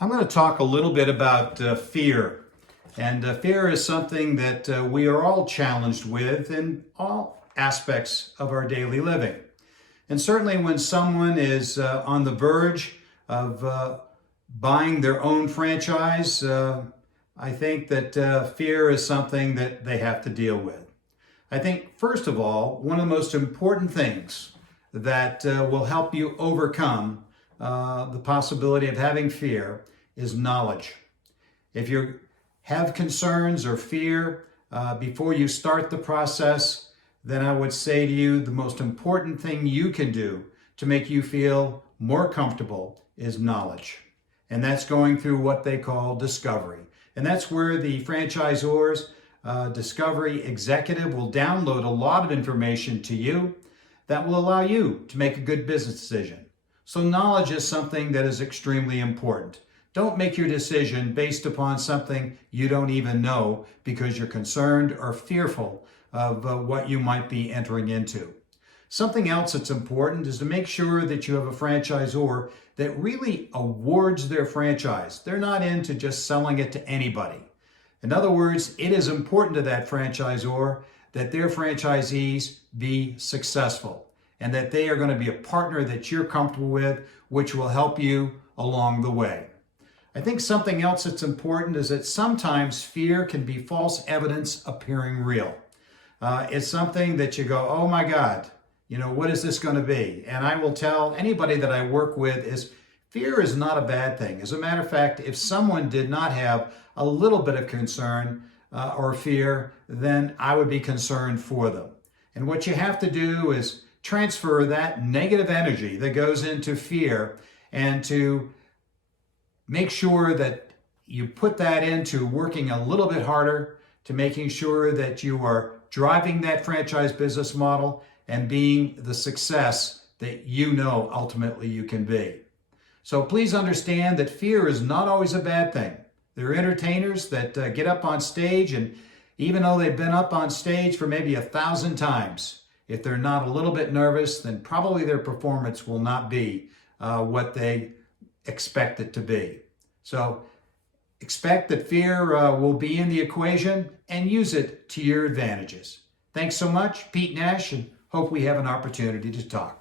I'm going to talk a little bit about fear. And fear is something that we are all challenged with in all aspects of our daily living. And certainly when someone is on the verge of buying their own franchise, I think that fear is something that they have to deal with. I think, first of all, one of the most important things that will help you overcome the possibility of having fear is knowledge. If you have concerns or fear before you start the process, then I would say to you the most important thing you can do to make you feel more comfortable is knowledge. And that's going through what they call discovery. And that's where the franchisor's discovery executive will download a lot of information to you that will allow you to make a good business decision. So knowledge is something that is extremely important. Don't make your decision based upon something you don't even know because you're concerned or fearful of what you might be entering into. Something else that's important is to make sure that you have a franchisor that really awards their franchise. They're not into just selling it to anybody. In other words, it is important to that franchisor that their franchisees be successful and that they are going to be a partner that you're comfortable with, which will help you along the way. I think something else that's important is that sometimes fear can be false evidence appearing real. It's something that you go, oh my God, what is this going to be? And I will tell anybody that I work with is fear is not a bad thing. As a matter of fact, if someone did not have a little bit of concern or fear, then I would be concerned for them. And what you have to do is transfer that negative energy that goes into fear and to make sure that you put that into working a little bit harder, to making sure that you are driving that franchise business model and being the success that you know ultimately you can be. So please understand that fear is not always a bad thing. There are entertainers that get up on stage, and even though they've been up on stage for maybe 1,000 times, if they're not a little bit nervous, then probably their performance will not be what they expect it to be. So expect that fear will be in the equation and use it to your advantages. Thanks so much, Pete Nash, and hope we have an opportunity to talk.